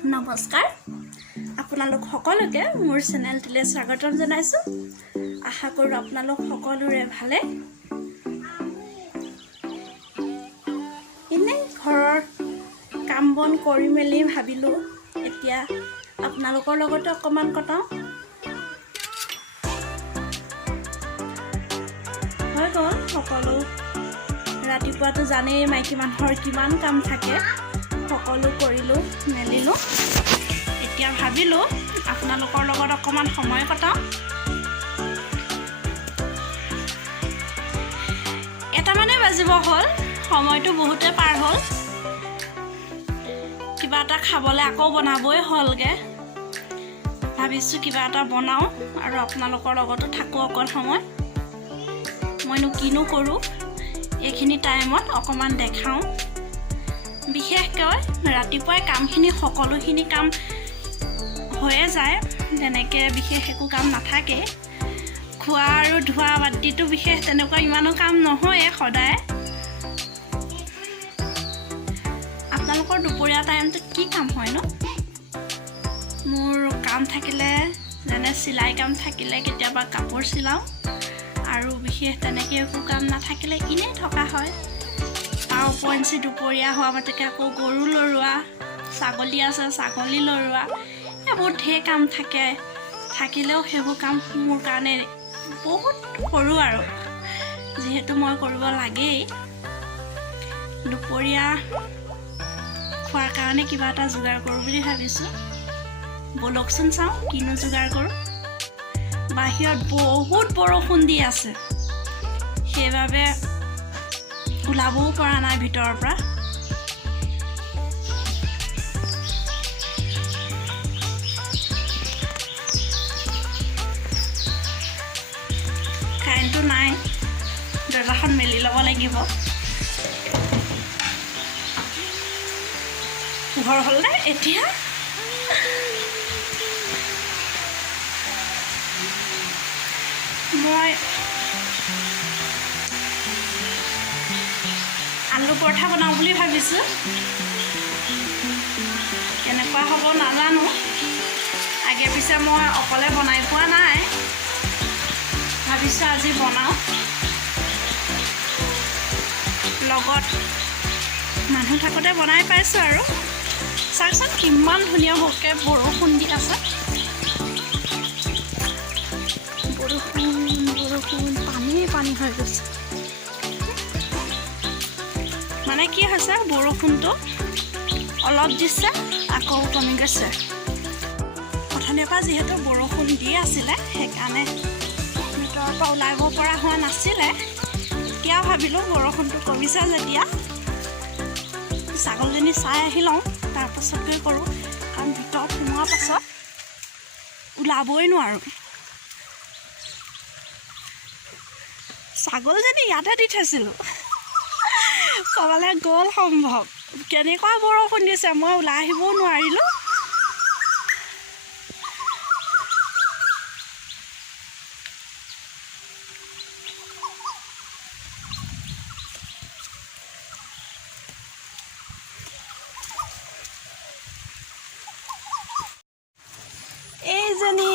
নমস্কাৰ আপোনালোক সকলোকে মোৰ চেনেলটিলৈ স্বাগতম জনাইছোঁ। আশা কৰোঁ আপোনালোক সকলোৰে ভালে। এনেই ঘৰৰ কাম বন কৰি মেলি ভাবিলোঁ এতিয়া আপোনালোকৰ লগতে অকণমান কটাওঁ। হৈ গ'ল সকলো। ৰাতিপুৱাটো জানেই মাইকী মানুহৰ কিমান কাম থাকে, সকলো কৰিলোঁ মেলিলোঁ। এতিয়া ভাবিলোঁ আপোনালোকৰ লগত অকণমান সময় কটাওঁ। এটামানে বাজিব হ'ল, সময়টো বহুতে পাৰ হ'ল। কিবা এটা খাবলৈ আকৌ বনাবই হ'লগৈ। ভাবিছোঁ কিবা এটা বনাওঁ আৰু আপোনালোকৰ লগতো থাকোঁ অকণ সময়। মইনো কিনো কৰোঁ এইখিনি টাইমত অকণমান দেখাওঁ। বিশেষকৈ ৰাতিপুৱাই কামখিনি সকলোখিনি কাম হৈয়ে যায়, তেনেকৈ বিশেষ একো কাম নাথাকে। খোৱা আৰু ধোৱা বাতিটো বিশেষ তেনেকুৱা ইমানো কাম নহয়ে সদায়। আপোনালোকৰ দুপৰীয়া টাইমটোত কি কাম হয় ন? মোৰ কাম থাকিলে যেনে চিলাই কাম থাকিলে কেতিয়াবা কাপোৰ চিলাওঁ, আৰু বিশেষ তেনেকৈ একো কাম নাথাকিলে এনেই থকা হয়। তাৰ উপৰঞ্চি দুপৰীয়া হোৱা মাত্ৰকে আকৌ গৰু লৰোৱা, ছাগলী আছে ছাগলী লৰোৱা, এইবোৰ ঢেৰ কাম থাকিলেও সেইবোৰ কাম মোৰ কাৰণে বহুত সৰু আৰু, যিহেতু মই কৰিব লাগেই। দুপৰীয়া খোৱাৰ কাৰণে কিবা এটা যোগাৰ কৰোঁ বুলি ভাবিছোঁ। ব'লকচোন চাওঁ কিনো যোগাৰ কৰোঁ। বাহিৰত বহুত বৰষুণ দি আছে, সেইবাবে ওলাবও পৰা নাই ভিতৰৰ পৰা। কাৰেণ্টটো নাই, দৰ্জাখন মেলি ল'ব লাগিব। পোহৰ হ'ল নে এতিয়া? মই আলু পৰঠা বনাওঁ বুলি ভাবিছোঁ। কেনেকুৱা হ'ব নাজানো, আগে পিছে মই অকলে বনাই পোৱা নাই। ভাবিছোঁ আজি বনাওঁ, লগত মানুহ থাকোঁতে বনাই পাইছোঁ আৰু। চাওকচোন কিমান ধুনীয়াকৈ বৰষুণ দি আছে। বৰষুণ পানী হৈ গৈছে। মানে কি হৈছে, বৰষুণটো অলপ দিছে আকৌ কমি গৈছে। প্ৰথমে পৰা যিহেতু বৰষুণ দি আছিলে, সেইকাৰণে ভিতৰৰ পৰা ওলাব পৰা হোৱা নাছিলে। এতিয়া ভাবিলোঁ বৰষুণটো কমিছে যেতিয়া ছাগলজনী চাই আহি লওঁ, তাৰপাছত গৈ কৰোঁ। কাৰণ ভিতৰত সোমোৱাৰ পাছত ওলাবই নোৱাৰোঁ। ছাগলজনী ইয়াতে দি থৈছিলোঁ, ক'বলৈ গ'ল সম্ভৱ। কেনেকুৱা বৰষুণ দিছে, মই ওলাই আহিবও নোৱাৰিলোঁ। এইজনী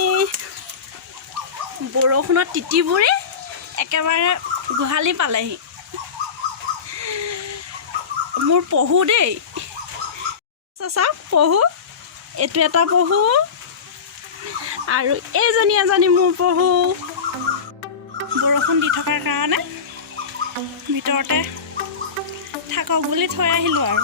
বৰষুণত তিতি বুৰি একেবাৰে গোহালি পালেহি। মোৰ পহু দেই, চাওক পহু, এইটো এটা পহু আৰু এজনী মোৰ পহু। বৰষুণ দি থকাৰ কাৰণে ভিতৰতে থাকক বুলি থৈ আহিলোঁ আৰু।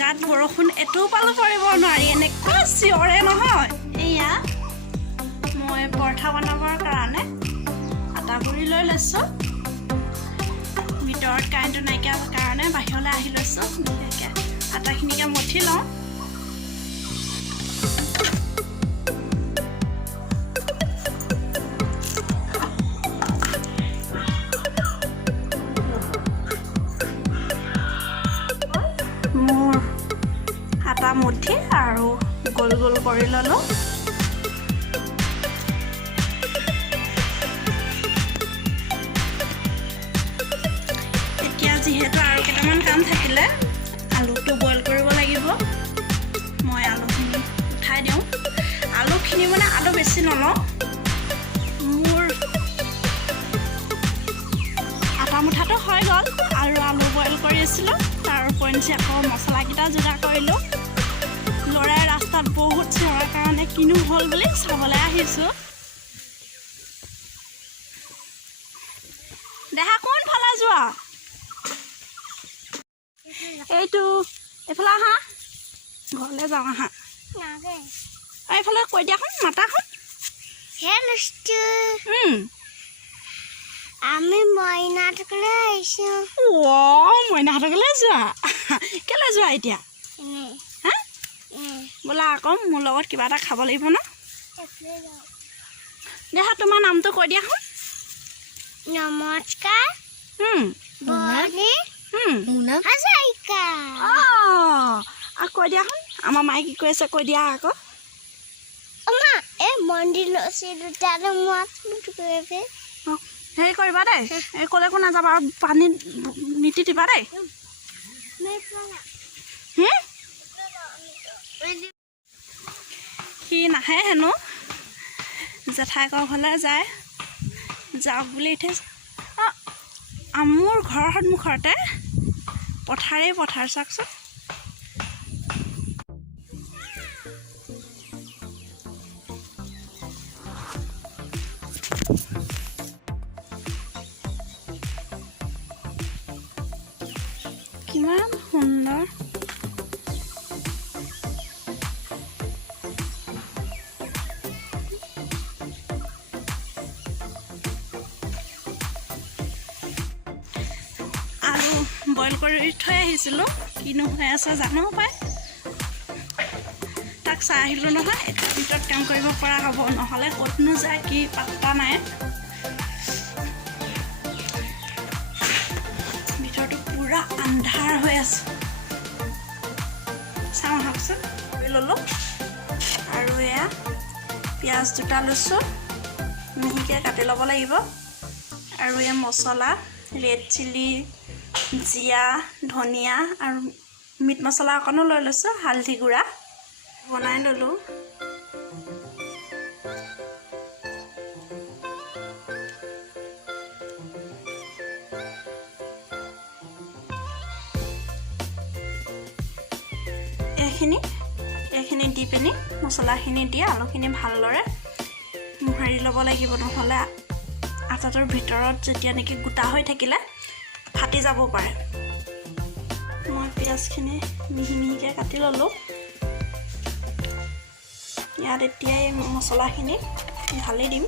গাত বৰষুণ এটোপালো পৰিব নোৱাৰি, এনেকুৱা চিঞৰে নহয়। এয়া মই পৰঠা বনাবৰ কাৰণে আটা গুৰি লৈ লৈছোঁ। ভিতৰত কাৰেণ্টটো নাইকিয়া কাৰণে বাহিৰলৈ আহি লৈছোঁ। বিশেষকৈ আটাখিনিকে মঠি লওঁ। মোৰ আটা মুঠি আৰু গোল গোল কৰি ল'লোঁ। এতিয়া যিহেতু আৰু কেইটামান কাম থাকিলে, আলুটো বইল কৰি পেলাই দিওঁ আলুখিনি মানে আলু বেছি নলওঁ মোৰ আটা মুঠাটো হৈ গ'ল আৰু আলু বইল কৰি আছিলোঁ তাৰ উপৰিঞ্চি আকৌ মছলাকেইটা যোগাৰ কৰিলোঁ ল'ৰাই ৰাস্তাত বহুত চিঞৰাৰ কাৰণে কিনো হ'ল বুলি চাবলৈ আহিছোঁ দেহা কোনফালে যোৱা এইটো এইফালে আহা ঘৰলৈ যাওঁ আহা এইফালে কৈ দিয়াচোন মাতাচোন আমি মইনাহঁতলৈ আহিছোঁ মইনাহঁতলৈ যোৱা কেলৈ যোৱা এতিয়া হা বোলা আকৌ মোৰ লগত কিবা এটা খাব লাগিব ন দেহা তোমাৰ নামটো কৈ দিয়াচোন নমস্কাৰ বৰ্ণি হাজৰিকা আৰু কৈ দিয়াচোন আমাৰ মায়ে কি কৈ আছে কৈ দিয়া আকৌ মা এই মন্দিৰ লচি দুটাটো মাত হেৰি কৰিবা দেই এই ক'লেকো নাযাবা আৰু পানীত নিতিতিবা দেই সি নাহে হেনো জেঠাইকৰ ঘৰলৈ যায় যাওক বুলি উঠিছে মোৰ ঘৰৰ সন্মুখতে পথাৰেই পথাৰ চাওকচোন কিমান সুন্দৰ আৰু বইল কৰি থৈ আহিছিলোঁ কিনো হৈ আছে জানো পাই তাক চাই আহিলোঁ নহয় এতিয়া ভিতৰত কাম কৰিব পৰা হ'ব নহ'লে ক'তনো যায় কি পাত্তা নাই ভিতৰটো পুৰা আন্ধাৰ হৈ আছে চাওঁ আহকচোন কৰি ল'লোঁ আৰু এয়া পিঁয়াজ দুটা লৈছোঁ মিহিকৈ কাটি ল'ব লাগিব আৰু এয়া মছলা ৰেড চিলি জিৰা ধনিয়া আৰু মিট মছলা অকণো লৈ লৈছোঁ হালধি গুড়া বনাই ল'লোঁ এইখিনি দি পিনি মছলাখিনি দি আলুখিনি ভালদৰে মোহাৰি ল'ব লাগিব নহ'লে আটাটোৰ ভিতৰত যেতিয়া নেকি গোটা হৈ থাকিলে ফাটি যাব পাৰে মই পিঁয়াজখিনি মিহি মিহিকৈ কাটি ল'লোঁ ইয়াত এতিয়াই মছলাখিনি ঢালি দিম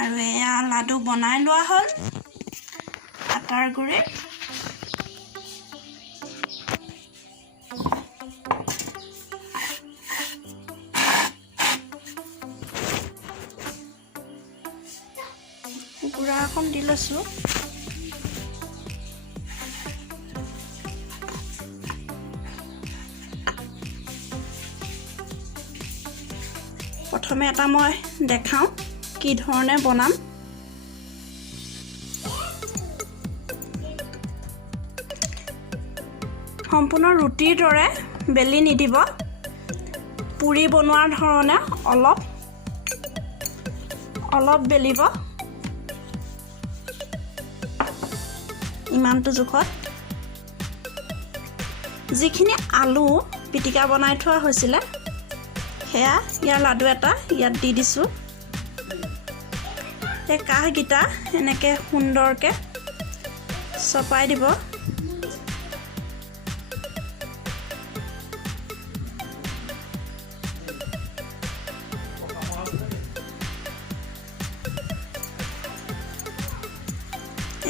আৰু এয়া লাডু বনাই লোৱা হ'ল আটাৰ গুড়ি গুড়া এখন দি লৈছোঁ প্ৰথমে এটা মই দেখাওঁ কি ধৰণে বনাম সম্পূৰ্ণ ৰুটিৰ দৰে বেলি নিদিব পুৰি বনোৱাৰ ধৰণে অলপ বেলিব ইমানটো জোখত যিখিনি আলু পিটিকা বনাই থোৱা হৈছিলে সেয়া ইয়াৰ লাডু এটা ইয়াত দি দিছোঁ এই কাহকেইটা এনেকৈ সুন্দৰকৈ চপাই দিব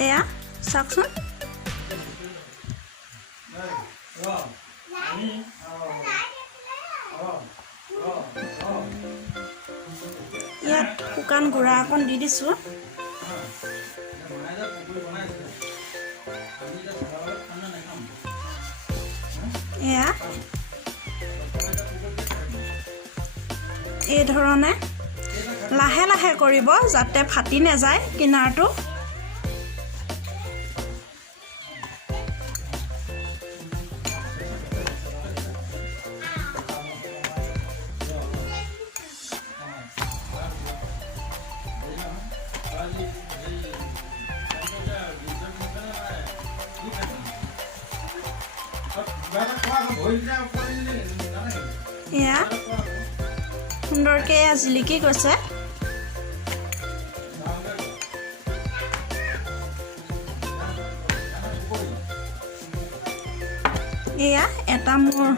এয়া চাওকচোন শুকান গুড়া অকণ দি দিছোঁ। এয়া এই ধৰণে লাহে লাহে কৰিব যাতে ফাটি নাযায় কিনাৰটো। এয়া সুন্দৰকৈ জিলিকি গৈছে। এয়া এটা মোৰ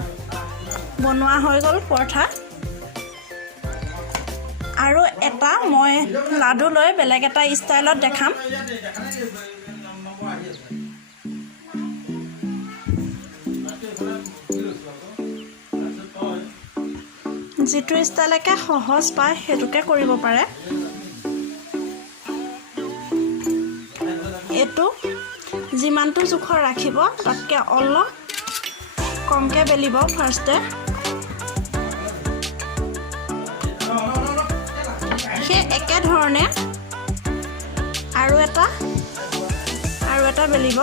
বনোৱা হৈ গ'ল পৰঠা। আৰু এটা মই লাডু লৈ বেলেগ এটা ষ্টাইলত দেখাম। যিটো ষ্টাইলকে সহজ পায় সেইটোকে কৰিব পাৰে। এইটো যিমানটো জোখৰ ৰাখিব তাতকৈ অলপ কমকৈ বেলিব ফাৰ্ষ্টে। সেই একেধৰণে আৰু এটা বেলিব।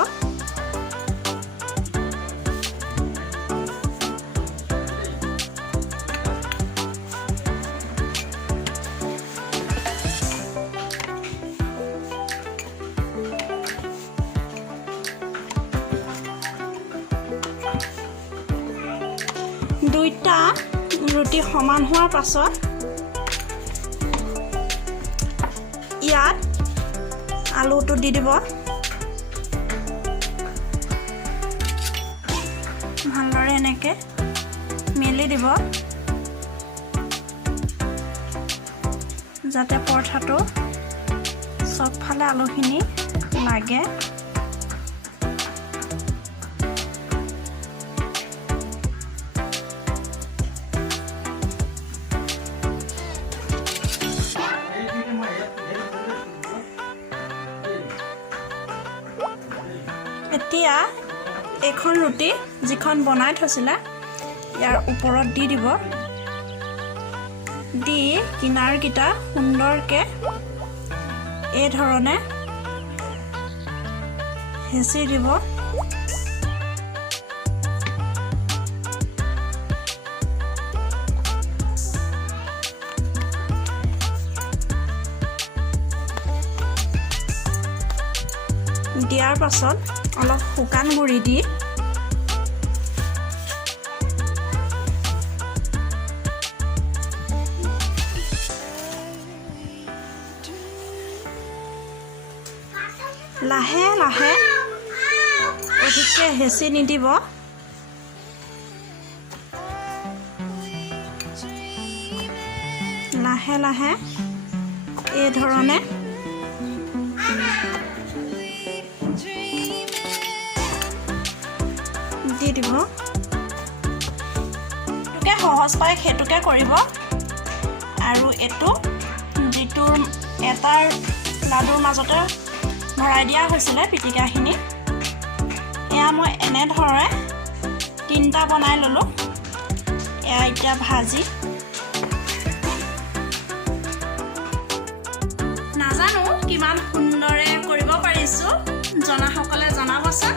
দুইটা ৰুটি সমান হোৱাৰ পাছত ইয়াত আলুটো দি দিব। ভালদৰে এনেকৈ মেলি দিব যাতে পৰঠাটো চবফালে আলুখিনি লাগে। এতিয়া এখন ৰুটি যিখন বনাই থৈছিলে ইয়াৰ ওপৰত দি দিব। দি কিনাৰকেইটা সুন্দৰকৈ এই ধৰণে হেঁচি দিব। দিয়াৰ পাছত অলপ শুকান গুড়ি দি লাহে লাহে অধিককৈ হেঁচি নিদিব। লাহে লাহে এই ধৰণে দি দিব। এইটোকে সহজ পায় সেইটোকে কৰিব। আৰু এইটো যিটো এটাৰ লাডুৰ মাজতে ভৰাই দিয়া হৈছিলে পিটিকাখিনি, এয়া মই এনেধৰণে 3টা বনাই ল'লোঁ। এয়া এতিয়া ভাজি। নাজানো কিমান সুন্দৰে কৰিব পাৰিছোঁ, জনাসকলে জনাবচোন।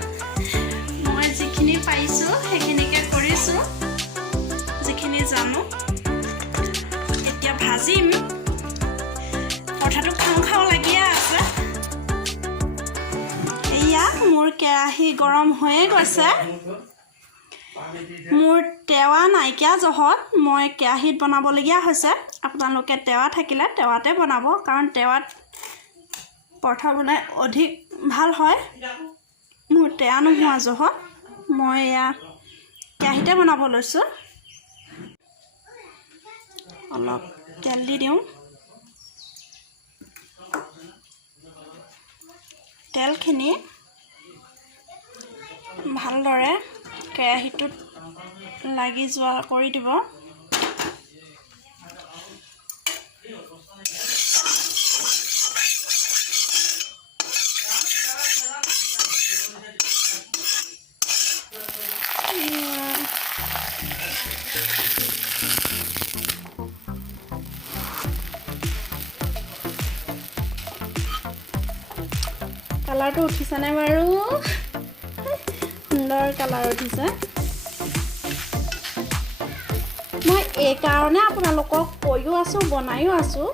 মই যিখিনি পাৰিছোঁ সেইখিনিকে কৰিছোঁ, যিখিনি জানো। এতিয়া ভাজিম। পৰঠাটো খাওঁ খাওঁ লাগিয়ে আছে। এয়া মোৰ কেৰাহী গৰম হৈয়ে গৈছে। মোৰ টেৱা নাইকিয়া জহত মই কেৰাহীত বনাবলগীয়া হৈছে। আপোনালোকে টেৱা থাকিলে টেৱাতে বনাব, কাৰণ টেৱাত পৰঠা বনাই অধিক ভাল হয়। মোৰ টেৱা নোহোৱা জহত মই এয়া কেৰাহীতে বনাব লৈছোঁ। অলপ তেল দি দিওঁ। তেলখিনি ভালদৰে কেৰাহীটোত লাগি যোৱা কৰি দিব। কালাৰটো উঠিছেনে বাৰু? সুন্দৰ কালাৰ উঠিছে। মই এই কাৰণে আপোনালোকক কৈও আছোঁ, বনায়ো আছোঁ।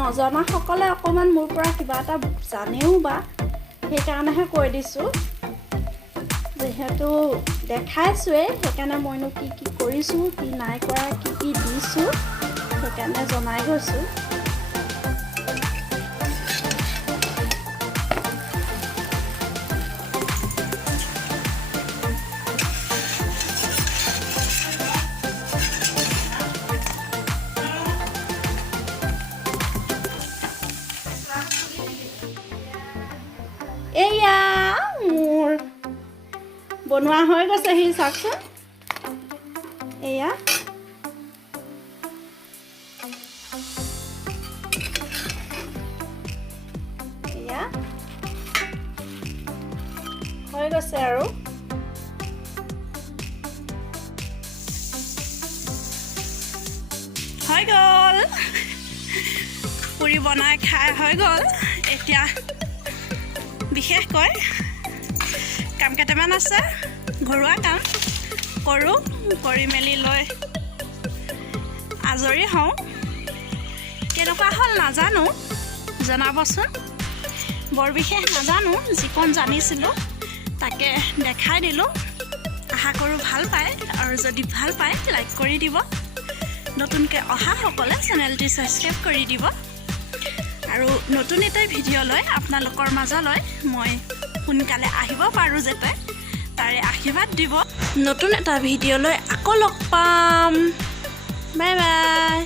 নজনাসকলে অকণমান মোৰ পৰা কিবা এটা জানেও বা, সেইকাৰণেহে কৈ দিছোঁ। যিহেতু দেখাইছোৱেই, সেইকাৰণে মইনো কি কি কৰিছোঁ, কি নাই কৰা, কি কি দিছোঁ, সেইকাৰণে জনাই গৈছোঁ। এয়া মোৰ বনোৱা হৈ গৈছে, সি চাওকচোন। এয়া এয়া হৈ গৈছে আৰু হৈ গ'ল। পুৰি বনাই খাই হৈ গ'ল। এতিয়া বিশেষকৈ কাম কেইটামান আছে, ঘৰুৱা কাম কৰোঁ। কৰি মেলি লৈ আজৰি হওঁ। কেনেকুৱা হ'ল নাজানো, জনাবচোন। বৰ বিশেষ নাজানো, যিকণ জানিছিলোঁ তাকে দেখাই দিলোঁ। আশা কৰোঁ ভাল পায়, আৰু যদি ভাল পায় লাইক কৰি দিব। নতুনকৈ অহাসকলে চেনেলটি ছাবস্ক্ৰাইব কৰি দিব। আৰু নতুন এটা ভিডিঅ' লৈ আপোনালোকৰ মাজলৈ মই সোনকালে আহিব পাৰোঁ যাতে, তাৰে আশীৰ্বাদ দিব। নতুন এটা ভিডিঅ' লৈ আকৌ লগ পাম। Bye bye.